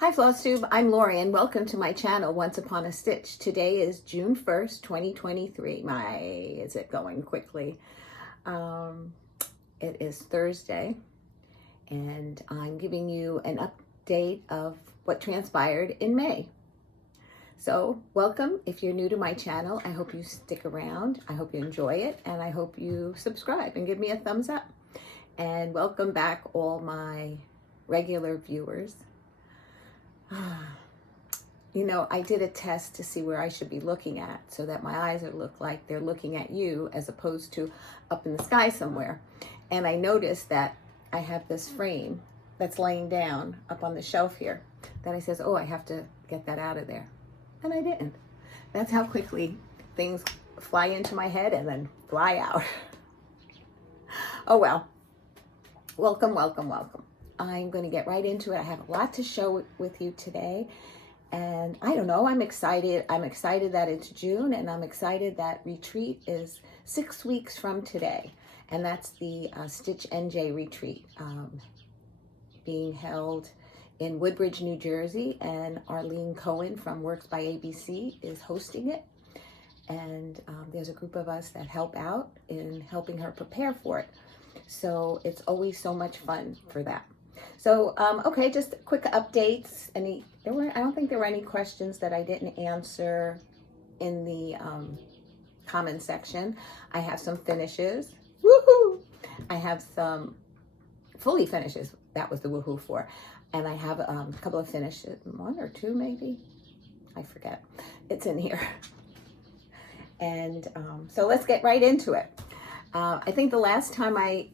Hi Flosstube, I'm Lori and welcome to my channel Once Upon a Stitch. Today is June 1st, 2023. Is it going quickly? It is Thursday and I'm giving you an update of what transpired in May. So welcome. If you're new to my channel, I hope you stick around. I hope you enjoy it and I hope you subscribe and give me a thumbs up. And welcome back all my regular viewers. You know, I did a test to see where I should be looking at so that my eyes look like they're looking at you as opposed to up in the sky somewhere. And I noticed that I have this frame that's laying down up on the shelf here that I says, oh, I have to get that out of there. And I didn't. That's how quickly things fly into my head and then fly out. Oh, well, welcome, welcome, welcome. I'm going to get right into it. I have a lot to show with you today. And I don't know, I'm excited. I'm excited that it's June and I'm excited that retreat is 6 weeks from today. And that's the Stitch NJ retreat being held in Woodbridge, New Jersey. And Arlene Cohen from Works by ABC is hosting it. And there's a group of us that help out in helping her prepare for it. So it's always so much fun for that. So, okay, just quick updates. I don't think there were any questions that I didn't answer in the comment section. I have some finishes. Woohoo! I have some fully finishes. That was the woohoo for. And I have a couple of finishes, one or two maybe. I forget. It's in here. And so let's get right into it. I think the last time I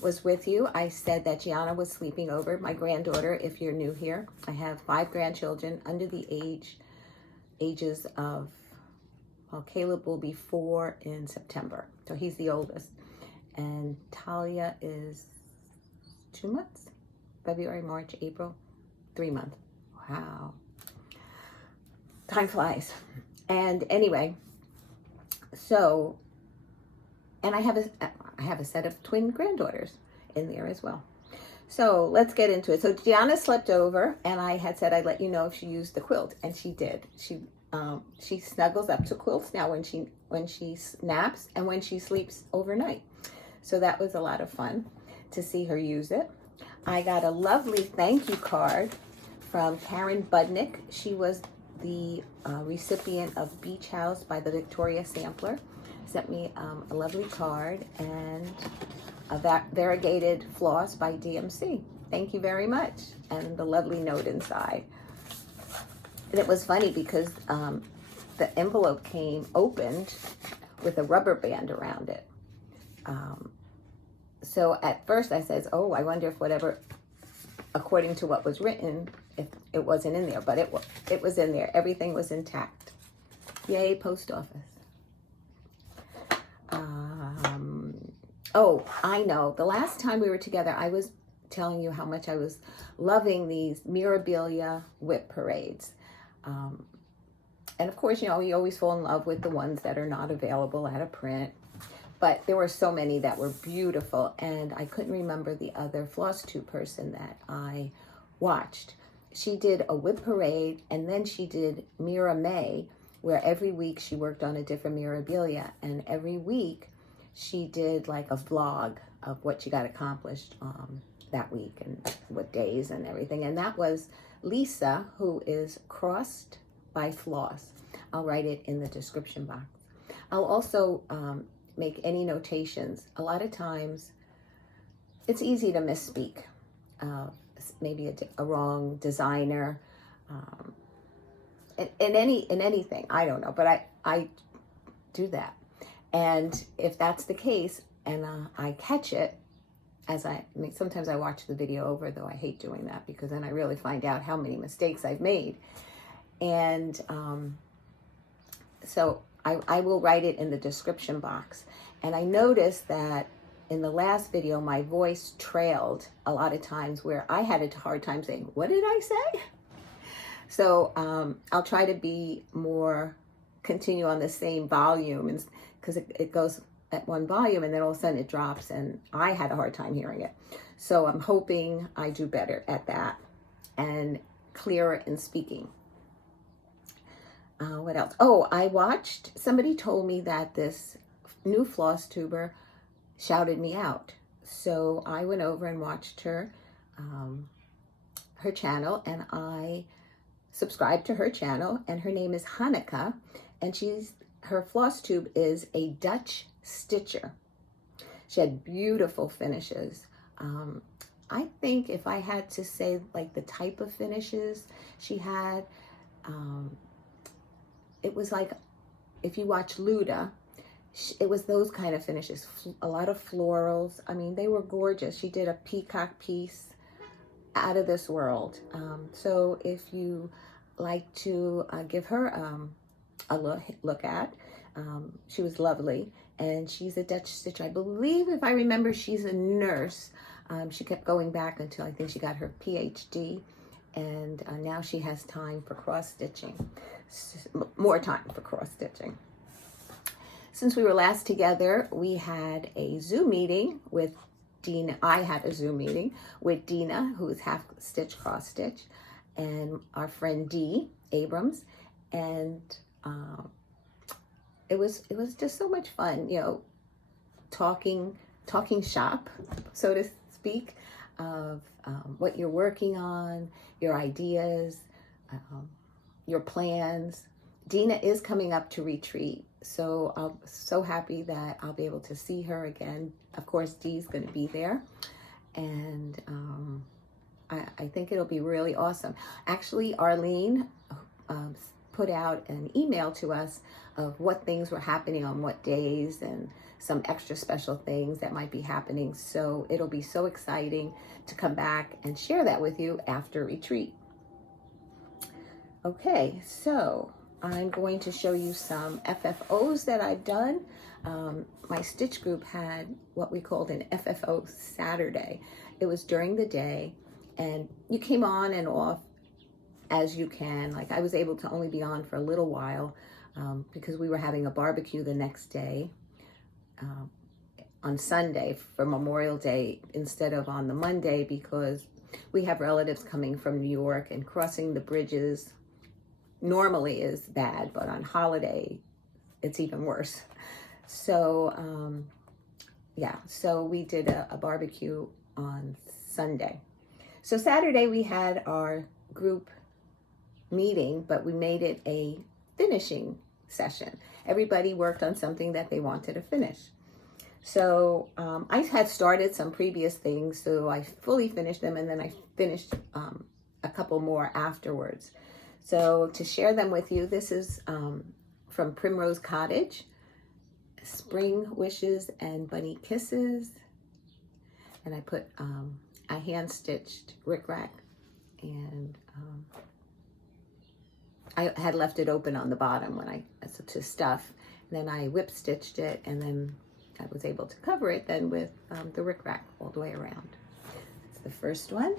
was with you, I said that Gianna was sleeping over, my granddaughter. If you're new here, I have 5 grandchildren under the ages of, well, Caleb will be 4 in September, so he's the oldest, and Talia is 2 months, February, March, April, 3 months. Wow, time flies. And anyway, so, and I have a set of twin granddaughters in there as well. So let's get into it. So Gianna slept over and I had said I'd let you know if she used the quilt, and she did. She snuggles up to quilts now when she naps and when she sleeps overnight. So that was a lot of fun to see her use it. I got a lovely thank you card from Karen Budnick. She was the recipient of Beach House by the Victoria Sampler. Sent me a lovely card and a variegated floss by DMC. Thank you very much. And the lovely note inside. And it was funny because the envelope came opened with a rubber band around it. So at first I says, oh, I wonder if whatever, according to what was written, if it wasn't in there. But it was in there. Everything was intact. Yay, post office. Oh, I know. The last time we were together, I was telling you how much I was loving these Mirabilia whip parades. And of course, you know, you always fall in love with the ones that are not available at a print. But there were so many that were beautiful. And I couldn't remember the other Flosstube person that I watched. She did a whip parade, and then she did Mira May, where every week she worked on a different Mirabilia. And every week, she did like a vlog of what she got accomplished that week and what days and everything. And that was Lisa, who is Crossed by Floss. I'll write it in the description box. I'll also make any notations. A lot of times it's easy to misspeak. Maybe a wrong designer. In anything, I don't know, but I do that. And if that's the case, and I catch it, sometimes I watch the video over, though I hate doing that because then I really find out how many mistakes I've made. And so I will write it in the description box. And I noticed that in the last video, my voice trailed a lot of times where I had a hard time saying, what did I say? So I'll try to continue on the same volume, because it goes at one volume and then all of a sudden it drops, and I had a hard time hearing it. So I'm hoping I do better at that. And clearer in speaking. What else? Oh, somebody told me that this new Flosstuber shouted me out. So I went over and watched her channel, and I subscribed to her channel, and her name is Hanika, and her Flosstube is a Dutch stitcher. She had beautiful finishes. I think if I had to say like the type of finishes she had, it was like, if you watch Luda, it was those kind of finishes, a lot of florals. I mean, they were gorgeous. She did a peacock piece out of this world. So if you like to give her a look at, she was lovely, and she's a Dutch stitcher. I believe, if I remember, she's a nurse. She kept going back until I think she got her PhD, and now she has time for cross-stitching, more time for cross-stitching. Since we were last together, we had a Zoom meeting with Dena. I had a Zoom meeting with Dena, who is half stitch, cross stitch, and our friend Dee Abrams, and it was just so much fun, you know, talking shop, so to speak, of what you're working on, your ideas, your plans. Dena is coming up to retreat, so I'm so happy that I'll be able to see her again. Of course, Dee's going to be there, and I think it'll be really awesome. Actually, Arlene put out an email to us of what things were happening on what days and some extra special things that might be happening. So it'll be so exciting to come back and share that with you after retreat. Okay, so I'm going to show you some FFOs that I've done. My stitch group had what we called an FFO Saturday. It was during the day, and you came on and off as you can. Like, I was able to only be on for a little while because we were having a barbecue the next day on Sunday for Memorial Day instead of on the Monday, because we have relatives coming from New York, and crossing the bridges normally is bad, but on holiday it's even worse. So yeah, so we did a barbecue on Sunday. So Saturday we had our group meeting, but we made it a finishing session. Everybody worked on something that they wanted to finish. So I had started some previous things, so I fully finished them, and then I finished a couple more afterwards. So to share them with you, this is from Primrose Cottage, Spring Wishes and Bunny Kisses. And I put a hand-stitched rickrack, and I had left it open on the bottom when to stuff. And then I whip stitched it, and then I was able to cover it then with the rickrack all the way around. That's the first one.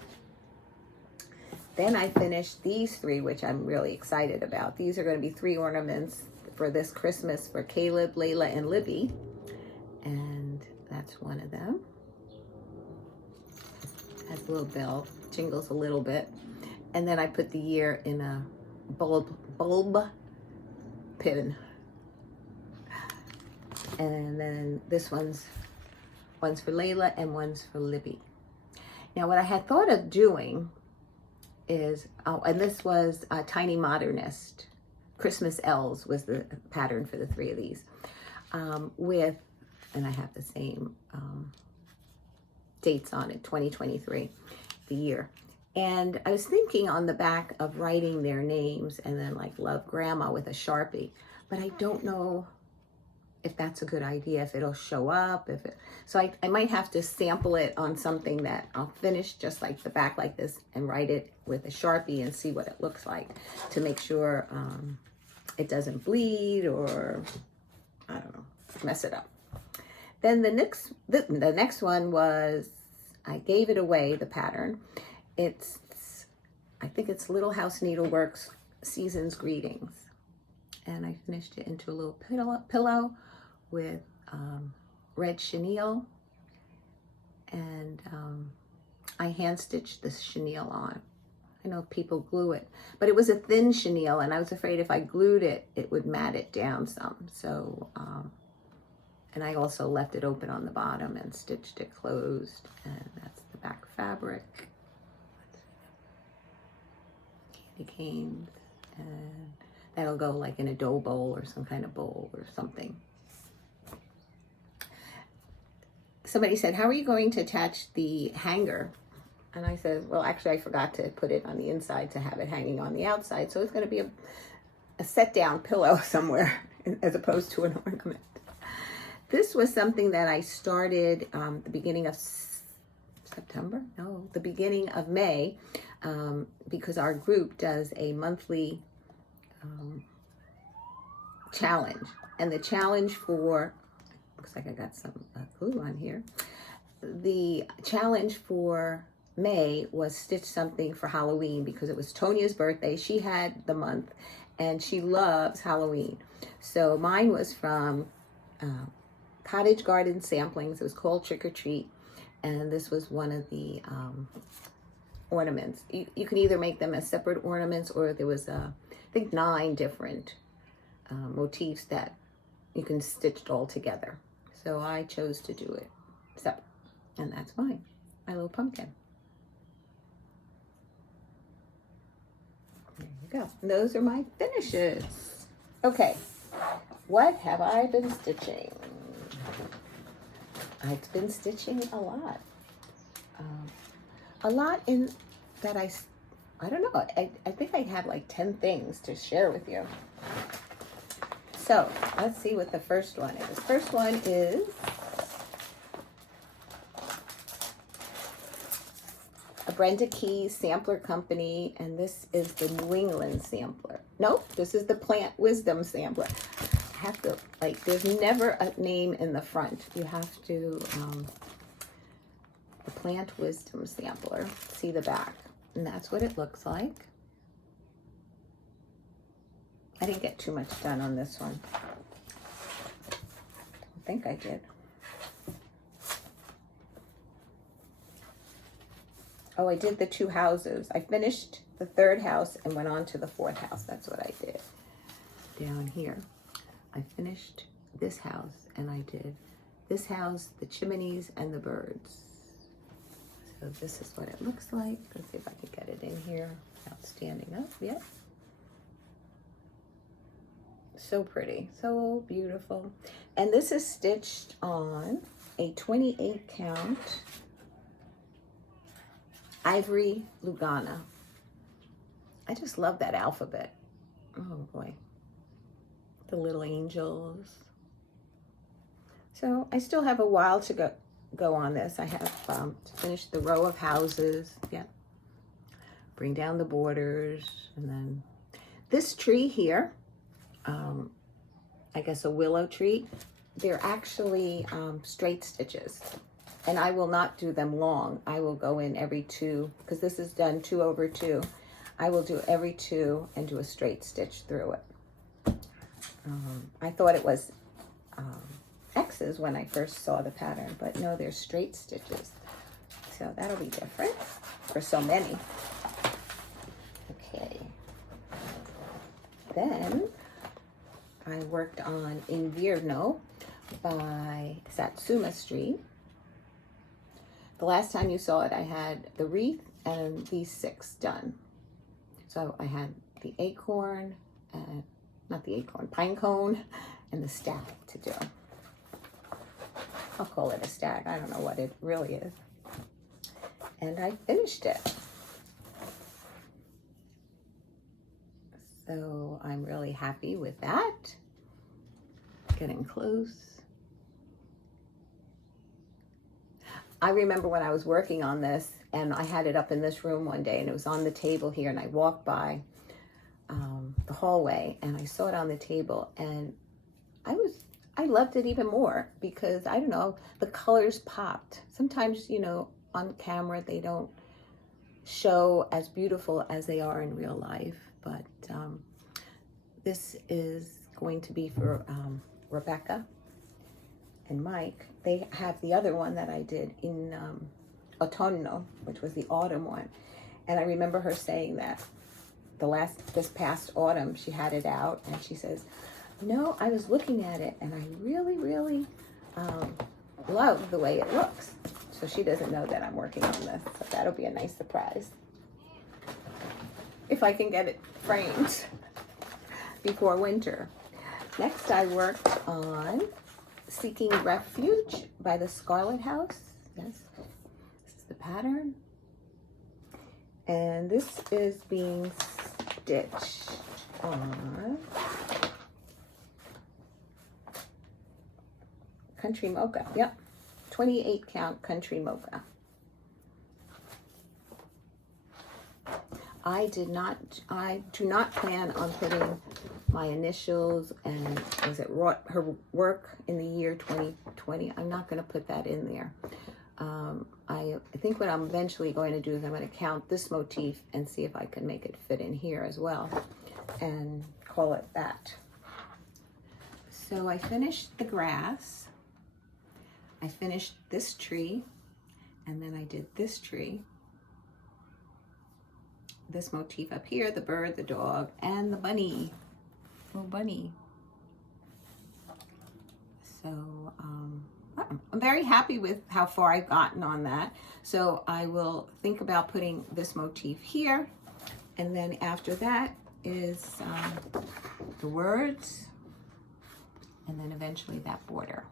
Then I finished these three, which I'm really excited about. These are going to be 3 ornaments for this Christmas for Caleb, Layla, and Libby. And that's one of them. Has a little bell, jingles a little bit. And then I put the year in a bulb pin. And then this one's for Layla and one's for Libby. Now, what I had thought of doing is, and this was a Tiny Modernist. Christmas Elves was the pattern for the 3 of these. And I have the same dates on it, 2023, the year. And I was thinking on the back of writing their names and then like Love Grandma with a Sharpie, but I don't know if that's a good idea, if it'll show up, so I might have to sample it on something that I'll finish just like the back like this and write it with a Sharpie and see what it looks like to make sure it doesn't bleed or, I don't know, mess it up. Then the next one was, I gave it away, the pattern. I think it's Little House Needleworks Season's Greetings. And I finished it into a little pillow with red chenille, and I hand stitched the chenille on. I know people glue it, but it was a thin chenille, and I was afraid if I glued it, it would mat it down some. So, and I also left it open on the bottom and stitched it closed, and that's the back fabric. Candy canes, and that'll go like in a dough bowl or some kind of bowl or something. Somebody said, how are you going to attach the hanger? And I said, well, actually, I forgot to put it on the inside to have it hanging on the outside. So it's going to be a set-down pillow somewhere as opposed to an ornament. This was something that I started the beginning of September? No, the beginning of May, because our group does a monthly challenge. And the challenge for, looks like I got some glue on here. The challenge for May was stitch something for Halloween because it was Tonia's birthday. She had the month and she loves Halloween. So mine was from Cottage Garden Samplings. It was called Trick or Treat. And this was one of the ornaments. You can either make them as separate ornaments, or there was, I think, 9 different motifs that you can stitch it all together. So I chose to do it separate. And that's mine, my little pumpkin. There you go. And those are my finishes. Okay, what have I been stitching? I've been stitching a lot. A lot in that I don't know, I think I have like 10 things to share with you. So let's see what the first one is. The first one is a Brenda Keys sampler company, and this is the New England sampler. Nope, this is the Plant Wisdom sampler. I have to, like, there's never a name in the front. You have to, the Plant Wisdom sampler, see the back. And that's what it looks like. I didn't get too much done on this one. I think I did. Oh, I did the 2 houses. I finished the 3rd house and went on to the 4th house. That's what I did. Down here, I finished this house and I did this house, the chimneys, and the birds. So this is what it looks like. Let's see if I can get it in here without standing up. Yep. So pretty, so beautiful. And this is stitched on a 28 count ivory Lugana. I just love that alphabet. Oh boy. The little angels. So I still have a while to go on this. I have to finish the row of houses. Yeah. Bring down the borders. And then this tree here, I guess a willow tree, they're actually straight stitches. And I will not do them long. I will go in every 2, because this is done 2 over 2. I will do every 2 and do a straight stitch through it. I thought it was X's when I first saw the pattern, but no, they're straight stitches. So that'll be different for so many. Okay. Then I worked on Invierno by Satsuma Street. The last time you saw it, I had the wreath and these 6 done. So I had the acorn, not the acorn, pine cone, and the stag to do. I'll call it a stag. I don't know what it really is. And I finished it. So I'm really happy with that. Getting close. I remember when I was working on this, and I had it up in this room one day, and it was on the table here, and I walked by the hallway, and I saw it on the table, and I loved it even more because, I don't know, the colors popped. Sometimes, you know, on camera, they don't show as beautiful as they are in real life, but this is going to be for Rebecca and Mike. They have the other one that I did in Autunno, which was the autumn one. And I remember her saying that this past autumn, she had it out, and she says, no, I was looking at it, and I really, really love the way it looks. So she doesn't know that I'm working on this, so that'll be a nice surprise. If I can get it framed before winter. Next, I worked on Seeking Refuge by the Scarlet House. Yes, this is the pattern. And this is being stitched on Country Mocha. Yep, 28 count Country Mocha. I do not plan on putting my initials and her work in the year 2020. I'm not going to put that in there. I think what I'm eventually going to do is I'm going to count this motif and see if I can make it fit in here as well and call it that. So I finished the grass. I finished this tree, and then I did this tree. This motif up here, the bird, the dog, and the bunny, little bunny. So I'm very happy with how far I've gotten on that. So I will think about putting this motif here, and then after that is the words, and then eventually that border.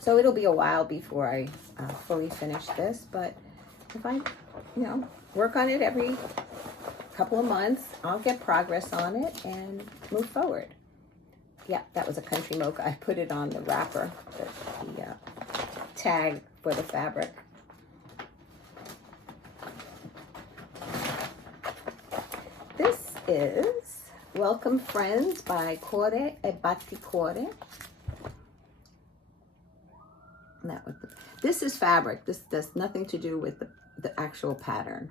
So it'll be a while before I fully finish this, but if I, work on it every couple of months, I'll get progress on it and move forward. Yeah, that was a Country Mocha. I put it on the wrapper, the tag for the fabric. This is Welcome Friends by Cuore e Batticuore. This is fabric. This has nothing to do with the actual pattern.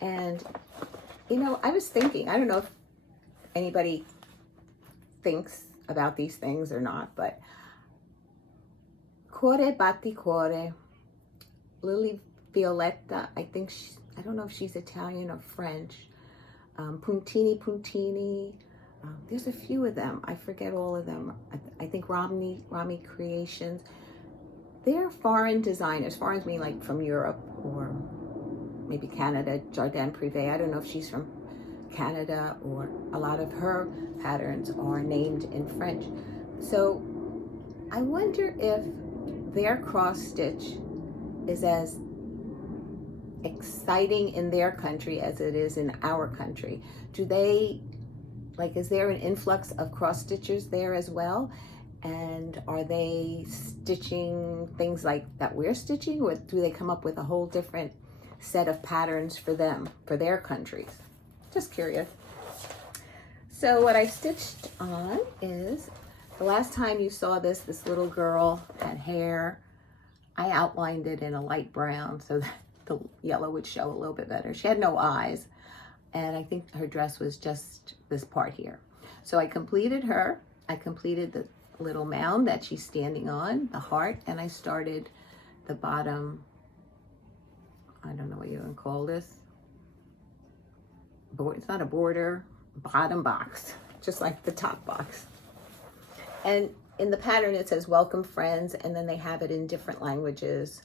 And, I was thinking, I don't know if anybody thinks about these things or not, but Cuore Batticuore, Lily Violetta, I don't know if she's Italian or French, Puntini, there's a few of them. I forget all of them. I think Rami Creations. They're foreign designers. Foreign mean like from Europe or maybe Canada. Jardin Privé. I don't know if she's from Canada, or a lot of her patterns are named in French. So I wonder if their cross stitch is as exciting in their country as it is in our country. Is there an influx of cross stitchers there as well? And are they stitching things like that we're stitching, or do they come up with a whole different set of patterns for them, for their countries? Just curious. So what I stitched on is, the last time you saw this little girl had hair. I outlined it in a light brown so that the yellow would show a little bit better. She had no eyes. And I think her dress was just this part here. So I completed her. I completed the little mound that she's standing on, the heart, and I started the bottom, I don't know what you would call this. It's not a border, bottom box, just like the top box. And in the pattern it says Welcome Friends, and then they have it in different languages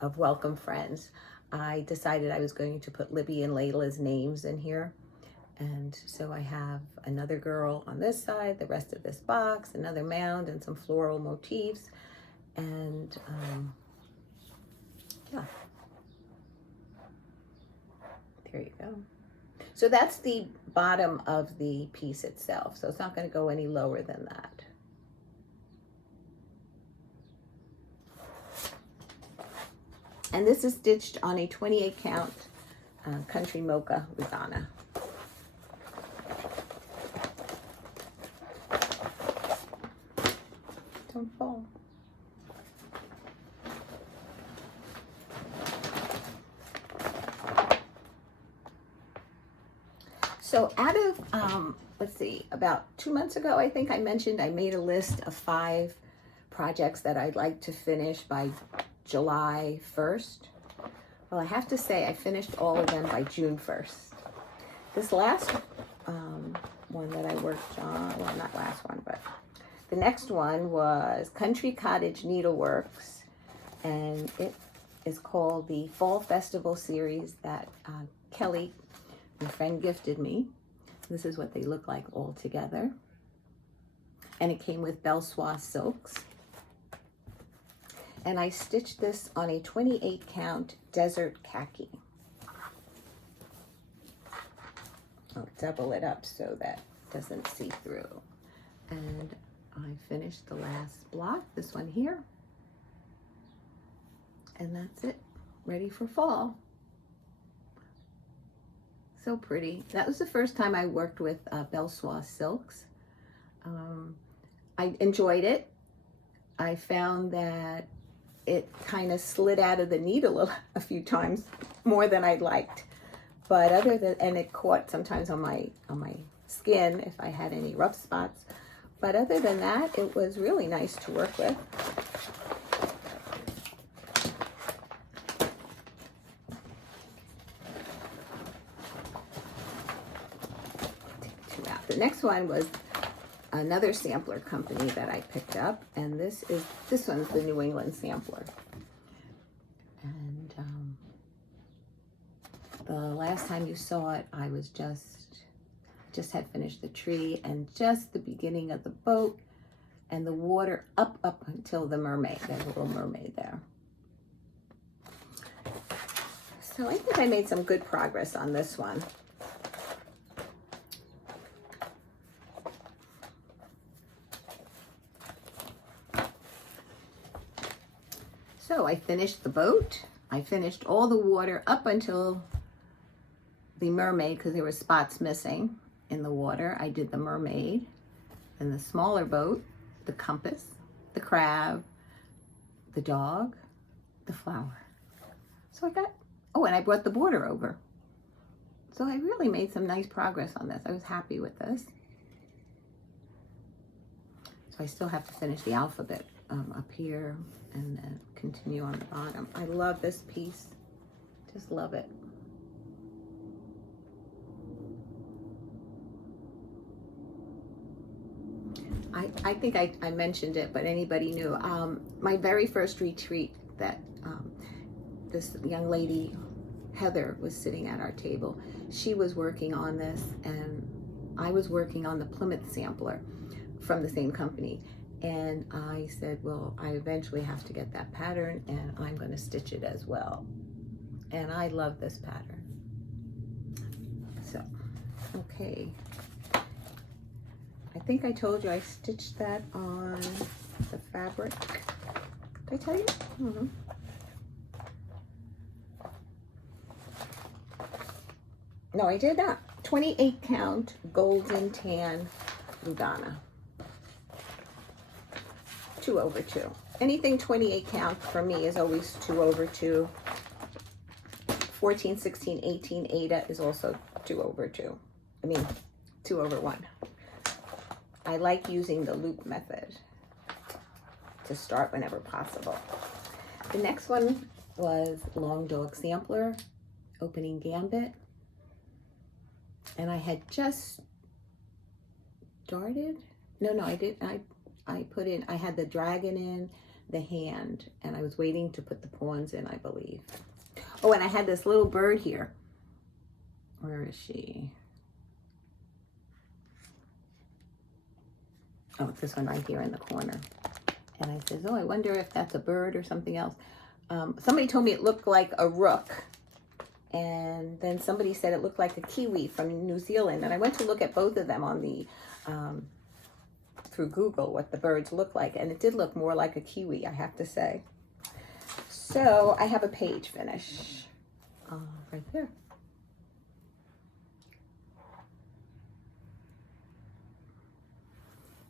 of Welcome Friends. I decided I was going to put Libby and Layla's names in here. And so I have another girl on this side, the rest of this box, another mound, and some floral motifs. And yeah, there you go. So that's the bottom of the piece itself. So it's not going to go any lower than that. And this is stitched on a 28 count Country Mocha Lugana. Don't fall. So out of, let's see, about 2 months ago, I think I mentioned I made a list of 5 projects that I'd like to finish by July 1st. Well, I have to say I finished all of them by June 1st. This last one that I worked on, well, not last one, but the next one was Country Cottage Needleworks, and it is called the Fall Festival series that Kelly, my friend, gifted me. This is what they look like all together. And it came with Belle Soie silks. And I stitched this on a 28 count desert khaki. I'll double it up so that it doesn't see through. And I finished the last block, this one here. And that's it, ready for fall. So pretty. That was the first time I worked with Belle Soie silks. I enjoyed it. I found that it kind of slid out of the needle a few times more than I'd liked. But other than, and it caught sometimes on my skin if I had any rough spots. But other than that, it was really nice to work with. The next one was another sampler company that I picked up, and this one's the New England sampler. And the last time you saw it, I was just had finished the tree and just the beginning of the boat and the water up until the mermaid. There's a little mermaid there. So I think I made some good progress on this one. So I finished the boat. I finished all the water up until the mermaid because there were spots missing in the water. I did the mermaid and the smaller boat, the compass, the crab, the dog, the flower. So I got, oh, and I brought the border over. So I really made some nice progress on this. I was happy with this. So I still have to finish the alphabet up here and then continue on the bottom. I love this piece. Just love it. I think I mentioned it, but anybody knew. My very first retreat that this young lady, Heather, was sitting at our table. She was working on this, and I was working on the Plymouth sampler from the same company. And I said, well, I eventually have to get that pattern, and I'm going to stitch it as well. And I love this pattern. So, okay. I think I told you I stitched that on the fabric. Did I tell you? Mm-hmm. No, I did not. 28 count golden tan Lugana. 2/2. Anything 28 count for me is always 2/2. 14, 16, 18 Ada is also 2/2. I mean, 2/1. I like using the loop method to start whenever possible. The next one was Long Dog Sampler, opening gambit. And I had just started. No, I didn't. I put in, I had the dragon in, the hand, and I was waiting to put the pawns in, I believe. Oh, and I had this little bird here. Where is she? Oh, it's this one right here in the corner. And I says, oh, I wonder if that's a bird or something else. Somebody told me it looked like a rook. And then somebody said it looked like a kiwi from New Zealand. And I went to look at both of them on the, through Google, what the birds look like. And it did look more like a kiwi, I have to say. So I have a page finish right there.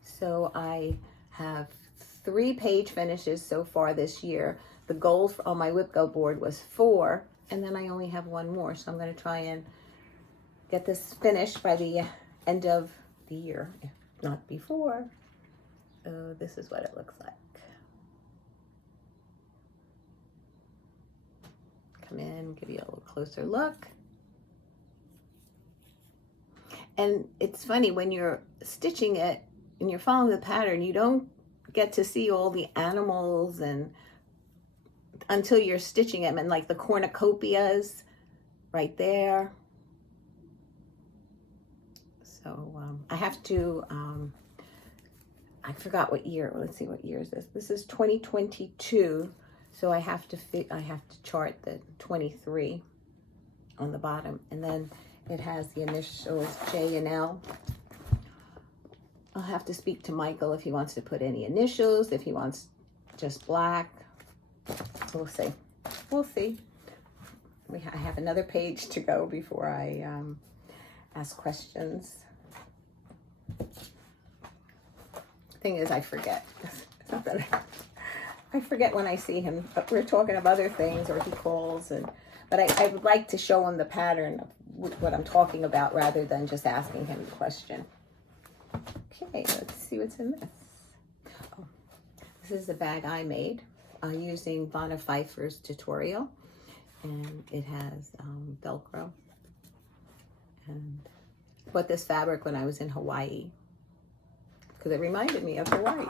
So I have 3 page finishes so far this year. The goal on my Whip Go board was 4, and then I only have 1 more. So I'm going to try and get this finished by the end of the year, if not before. So this is what it looks like. Come in, give you a little closer look. And it's funny, when you're stitching it and you're following the pattern, you don't get to see all the animals and until you're stitching them, and like the cornucopias right there. So I have to, I forgot what year. Let's see, what year is this? This is 2022. So I have to chart the 23 on the bottom, and then it has the initials J and L. I'll have to speak to Michael if he wants to put any initials, if he wants just black. We'll see. We'll see. I have another page to go before I ask questions. Thing is, I forget. It's not that I forget when I see him, but we're talking of other things, or he calls, but I would like to show him the pattern of what I'm talking about rather than just asking him the question. Okay, let's see what's in this. Oh, this is the bag I made using Vonna Pfeiffer's tutorial, and it has Velcro. And I bought this fabric when I was in Hawaii because it reminded me of Hawaii.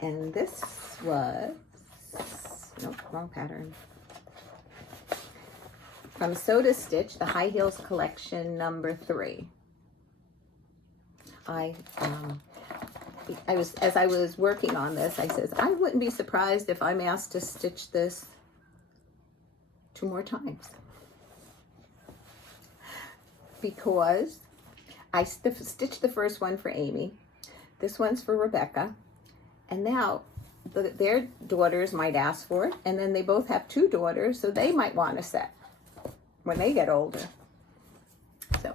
And this was, nope, wrong pattern. From Soda Stitch, the High Heels Collection number 3. As I was working on this, I says, I wouldn't be surprised if I'm asked to stitch this 2 more times. Because I stitched the first one for Amy. This one's for Rebecca. And now their daughters might ask for it, and then they both have 2 daughters, so they might want a set when they get older. So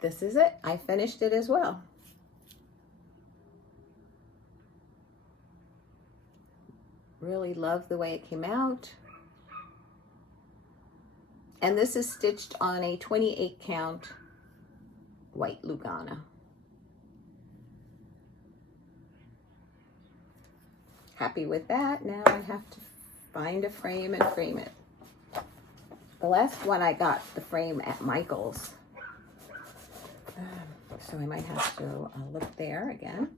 this is it. I finished it as well. Really love the way it came out. And this is stitched on a 28 count white Lugana. Happy with that. Now I have to find a frame and frame it. The last one I got the frame at Michael's. So I might have to look there again.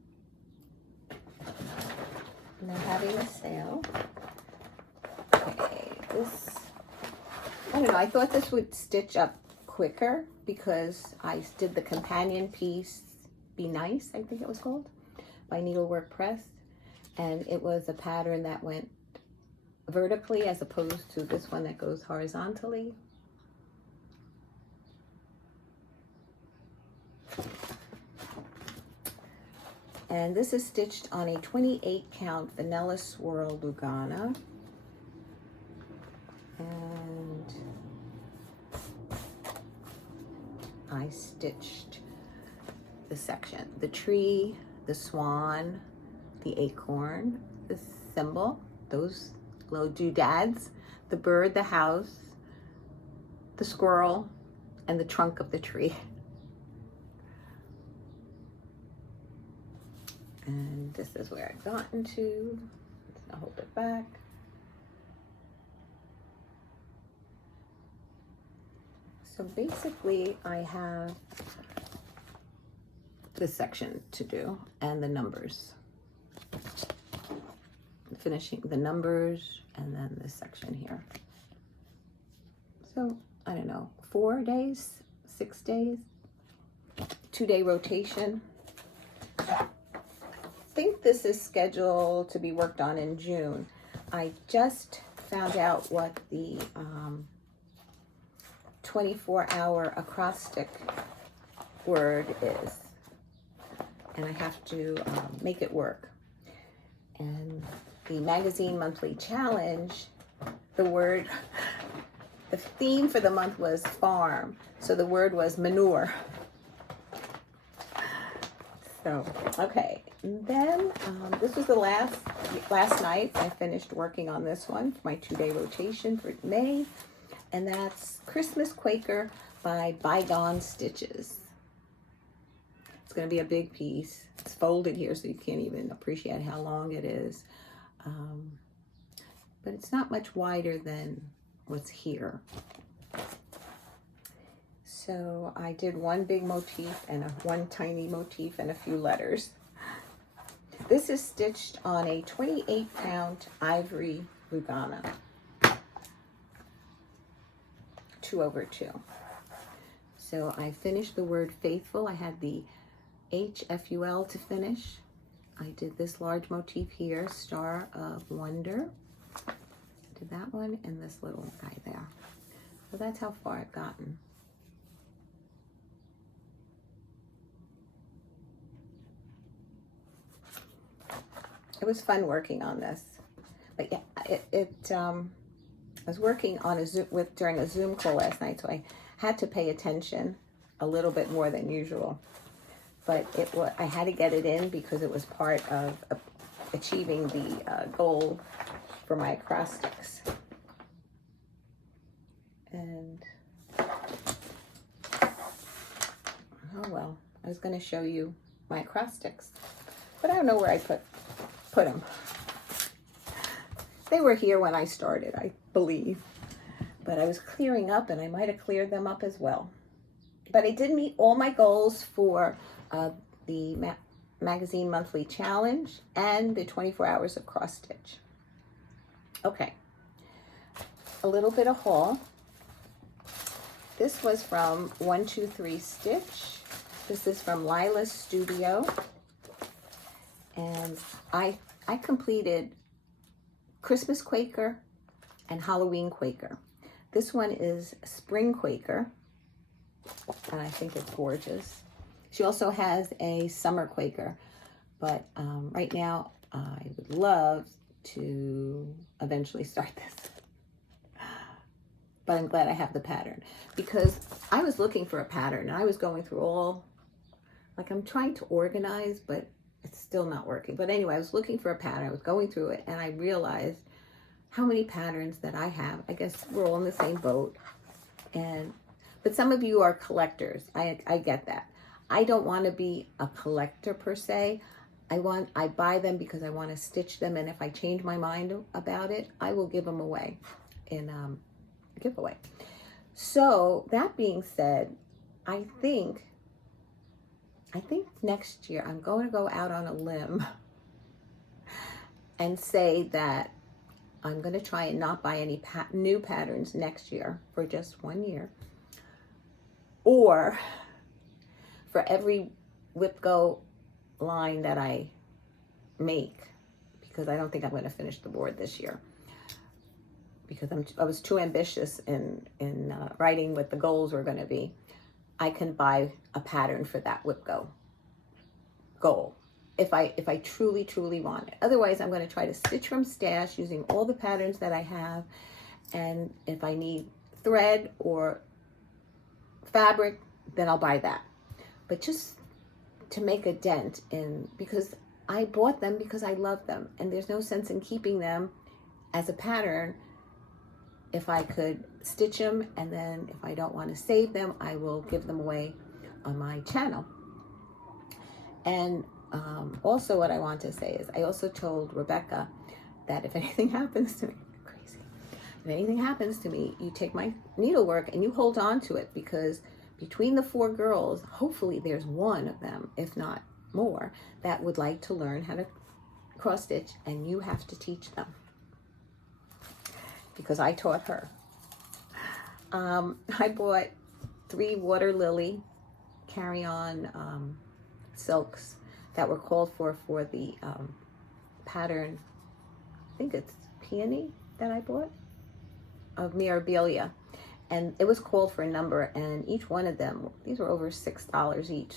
And they're having a sale. Okay, this, I don't know, I thought this would stitch up quicker because I did the companion piece, Be Nice, I think it was called, by Needlework Press. And it was a pattern that went vertically as opposed to this one that goes horizontally. And this is stitched on a 28 count Vanilla Swirl Lugana. And I stitched the section, the tree, the swan, the acorn, the symbol, those little doodads, the bird, the house, the squirrel, and the trunk of the tree. And this is where I've gotten to. I'll hold it back. So basically I have this section to do and the numbers. Finishing the numbers and then this section here. So I don't know, 4 days, 6 days, 2-day rotation. I think this is scheduled to be worked on in June. I just found out what the 24-hour acrostic word is, and I have to make it work. And the magazine monthly challenge, the theme for the month was farm, so the word was manure. So okay, and then this was the last night I finished working on this one for my 2-day rotation for May, and that's Christmas Quaker by Bygone Stitches. It's going to be a big piece. It's folded here so you can't even appreciate how long it is. But it's not much wider than what's here. So I did one big motif and one tiny motif and a few letters. This is stitched on a 28-pound ivory Lugana, 2/2. So I finished the word faithful. I had the HFUL to finish. I did this large motif here, Star of Wonder. Did that one and this little guy there. So that's how far I've gotten. It was fun working on this, but yeah, I was working on a Zoom during a Zoom call last night, so I had to pay attention a little bit more than usual. But I had to get it in because it was part of achieving the goal for my acrostics. And oh well, I was going to show you my acrostics, but I don't know where I put them. They were here when I started, I believe, but I was clearing up and I might have cleared them up as well. But I did meet all my goals for the magazine monthly challenge and the 24 hours of cross stitch. Okay, a little bit of haul. This was from 123 Stitch. This is from Lila's Studio. And I completed Christmas Quaker and Halloween Quaker. This one is Spring Quaker, and I think it's gorgeous. She also has a Summer Quaker, but right now I would love to eventually start this. But I'm glad I have the pattern, because I was looking for a pattern and I was going through all, like I'm trying to organize, but it's still not working. But anyway, I was looking for a pattern. I was going through it and I realized how many patterns that I have. I guess we're all in the same boat. But some of you are collectors. I get that. I don't want to be a collector per se. I buy them because I want to stitch them, and if I change my mind about it, I will give them away in a giveaway. So that being said, I think next year I'm going to go out on a limb and say that I'm going to try and not buy any new patterns next year for just 1 year. Or for every Whip Go line that I make, because I don't think I'm going to finish the board this year, because I was too ambitious in writing what the goals were going to be. I can buy a pattern for that Whip Go goal if I truly want it. Otherwise, I'm going to try to stitch from stash using all the patterns that I have, and if I need thread or fabric, then I'll buy that. But just to make a dent in, because I bought them because I love them, and there's no sense in keeping them as a pattern if I could stitch them, and then if I don't want to save them, I will give them away on my channel. And also what I want to say is I also told Rebecca that if anything happens to me, if anything happens to me, you take my needlework and you hold on to it, because between the 4 girls, hopefully there's one of them, if not more, that would like to learn how to cross stitch, and you have to teach them, because I taught her. I bought 3 water lily carry-on silks that were called for the pattern, I think it's Peony that I bought, of Melia. And it was called for a number, and each one of them, these were over $6 each.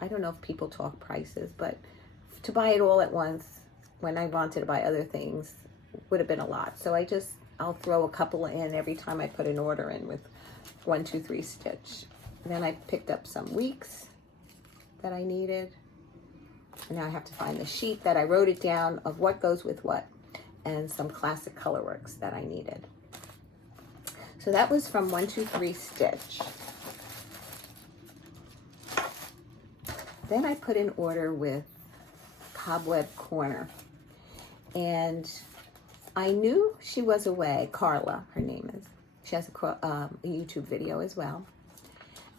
I don't know if people talk prices, but to buy it all at once when I wanted to buy other things would have been a lot. So I'll throw a couple in every time I put an order in with 123 Stitch. And then I picked up some weeks that I needed. And now I have to find the sheet that I wrote it down of what goes with what, and some classic color works that I needed. So that was from 123 Stitch. Then I put in order with Carla Corner. And I knew she was away. Carla, her name is. She has a YouTube video as well.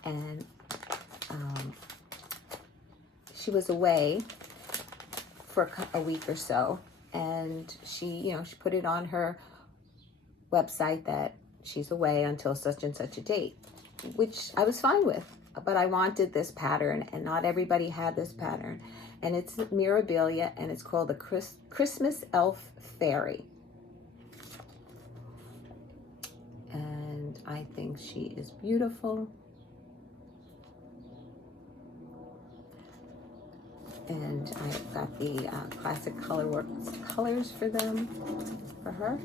And she was away for a week or so. And she put it on her website that she's away until such and such a date, which I was fine with. But I wanted this pattern, and not everybody had this pattern. And it's Mirabilia, and it's called the Christmas Elf Fairy. And I think she is beautiful. And I've got the classic colorworks colors for them, for her.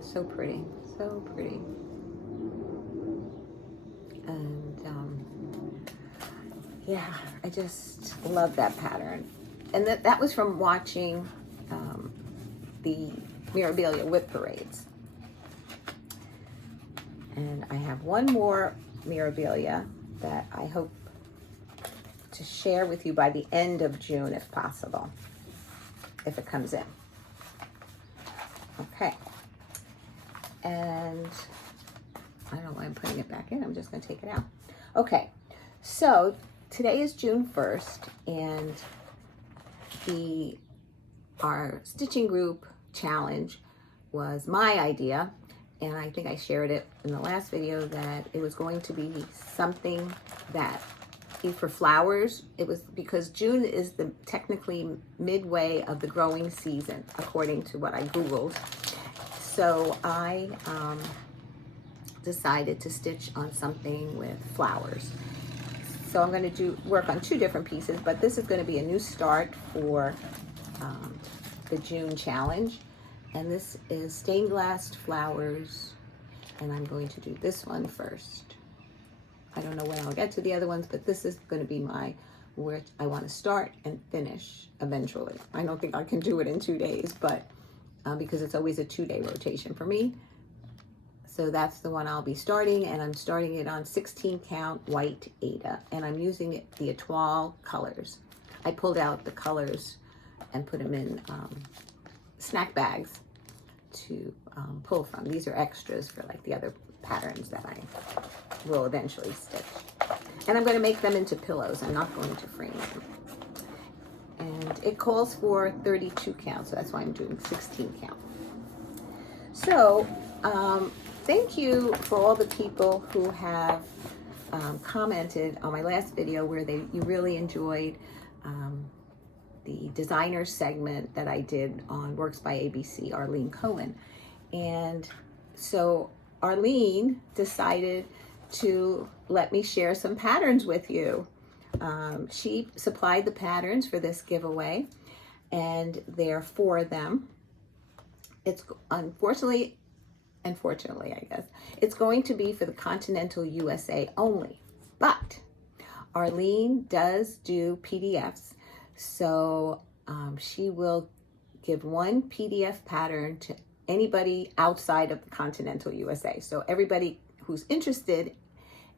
So pretty, so pretty. And yeah, I just love that pattern. And that was from watching the Mirabilia Whip Parades. And I have one more Mirabilia that I hope to share with you by the end of June, if possible, if it comes in. Okay. And I don't know why I'm putting it back in. I'm just going to take it out. Okay. So today is June 1st, and our stitching group challenge was my idea. And I think I shared it in the last video that it was going to be something that for flowers. It was because June is the technically midway of the growing season, according to what I Googled. So I decided to stitch on something with flowers. So I'm going to work on two different pieces, but this is going to be a new start for the June challenge. And this is stained glass flowers, and I'm going to do this one first. I don't know when I'll get to the other ones, but this is going to be where I want to start and finish eventually. I don't think I can do it in 2 days, but because it's always a 2-day rotation for me. So that's the one I'll be starting, and I'm starting it on 16 count white Aida, and I'm using the Etoile colors. I pulled out the colors and put them in snack bags to pull from. These are extras for like the other patterns that I will eventually stitch. And I'm going to make them into pillows. I'm not going to frame them. And it calls for 32 count, so that's why I'm doing 16 count. So thank you for all the people who have commented on my last video where you really enjoyed the designer segment that I did on Works by ABC, Arlene Cohen. And so Arlene decided to let me share some patterns with you. She supplied the patterns for this giveaway, and there are 4 of them. It's unfortunately, I guess, it's going to be for the continental USA only, but Arlene does do PDFs, so she will give one PDF pattern to anybody outside of the continental USA. So everybody who's interested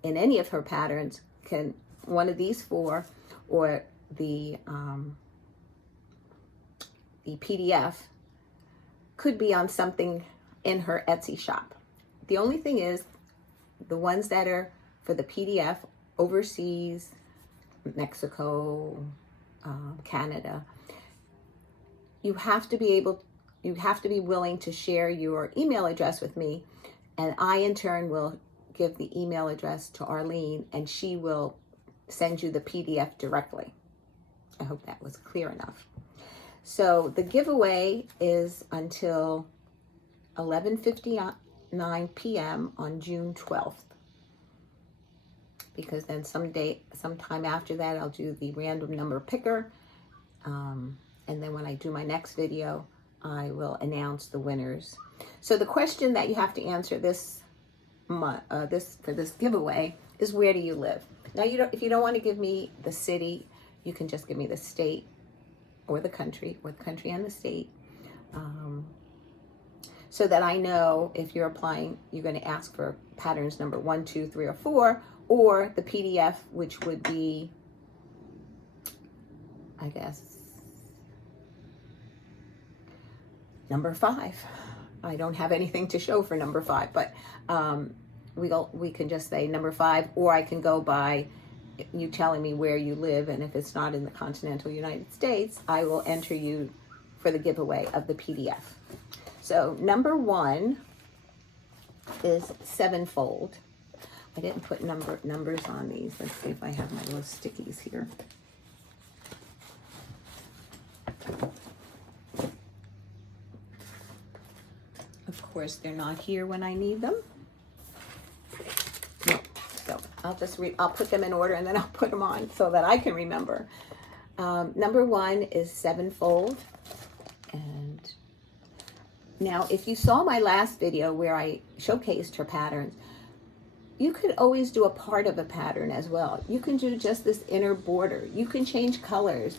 in any of her patterns can, one of these 4 or the PDF could be on something in her Etsy shop. The only thing is the ones that are for the PDF overseas, Mexico, Canada, you have to be willing to share your email address with me, and I in turn will give the email address to Arlene, and she will send you the PDF directly. I hope that was clear enough. So the giveaway is until 11:59 p.m. on June 12th. Because then sometime after that, I'll do the random number picker. And then when I do my next video, I will announce the winners. So the question that you have to answer this month, for this giveaway is, where do you live? Now, if you don't want to give me the city, you can just give me the state or the country and the state. so that I know if you're applying, you're going to ask for patterns number 1, 2, 3, or 4, or the PDF, which would be, I guess, number 5. I don't have anything to show for number 5, but we can just say number 5, or I can go by you telling me where you live, and if it's not in the continental United States, I will enter you for the giveaway of the PDF. So number 1 is 7-fold. I didn't put numbers on these. Let's see if I have my little stickies here. Of course, they're not here when I need them. No. So I'll put them in order, and then I'll put them on so that I can remember. Number 1 is 7-fold. And now, if you saw my last video where I showcased her patterns, you could always do a part of a pattern as well. You can do just this inner border. You can change colors.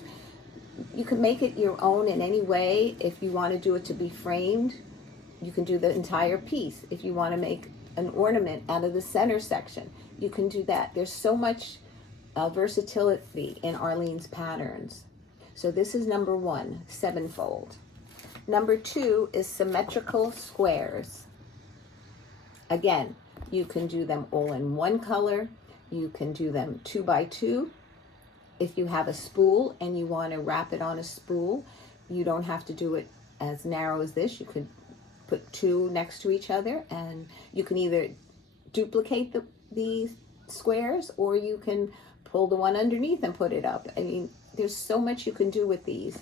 You can make it your own in any way. If you want to do it to be framed, you can do the entire piece. If you want to make an ornament out of the center section, you can do that. There's so much versatility in Arlene's patterns. So this is number 1, 7-fold. Number 2 is symmetrical squares. Again, you can do them all in one color. You can do them 2 by 2. If you have a spool and you want to wrap it on a spool, you don't have to do it as narrow as this. You could put 2 next to each other, and you can either duplicate the squares, or you can pull the one underneath and put it up. I mean, there's so much you can do with these.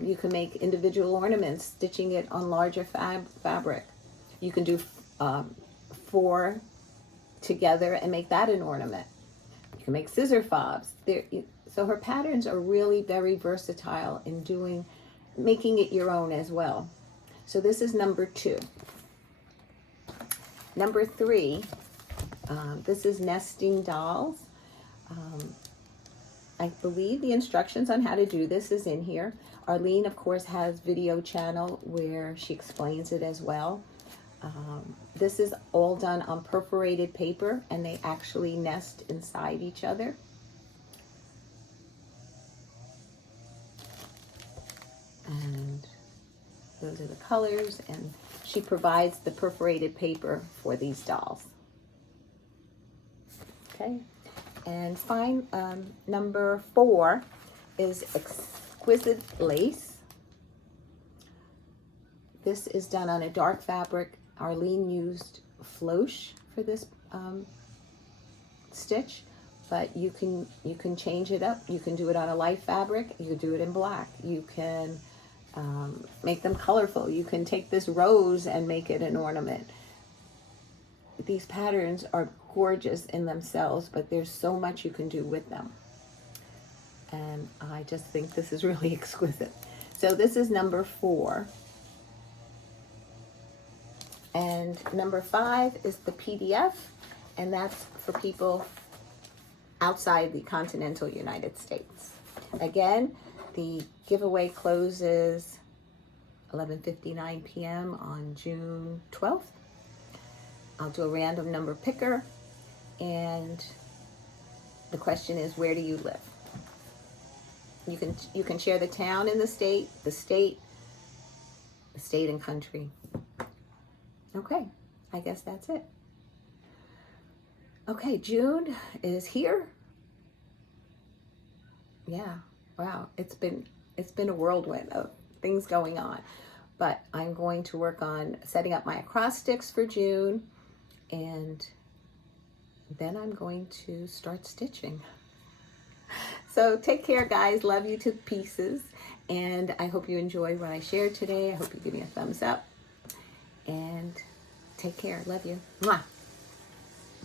You can make individual ornaments, stitching it on larger fabric. You can do 4 together and make that an ornament. You can make scissor fobs. So her patterns are really very versatile in making it your own as well. So this is number 2. Number 3, this is nesting dolls. I believe the instructions on how to do this is in here. Arlene, of course, has video channel where she explains it as well. This is all done on perforated paper, and they actually nest inside each other. And those are the colors, and she provides the perforated paper for these dolls. Okay, and number 4 is exquisite lace. This is done on a dark fabric. Arlene used Floss for this stitch, but you can change it up. You can do it on a light fabric. You can do it in black. You can make them colorful. You can take this rose and make it an ornament. These patterns are gorgeous in themselves, but there's so much you can do with them. And I just think this is really exquisite. So this is number 4. And number 5 is the PDF, and that's for people outside the continental United States. Again, the giveaway closes 11:59 p.m. on June 12th. I'll do a random number picker, and the question is, where do you live? You can share the town and the state and country. Okay, I guess that's it. Okay, June is here. Yeah, wow, it's been a whirlwind of things going on, but I'm going to work on setting up my acrostics for June, and then I'm going to start stitching. So take care, guys. Love you to pieces, and I hope you enjoyed what I shared today. I hope you give me a thumbs up, and take care. Love you. Mwah.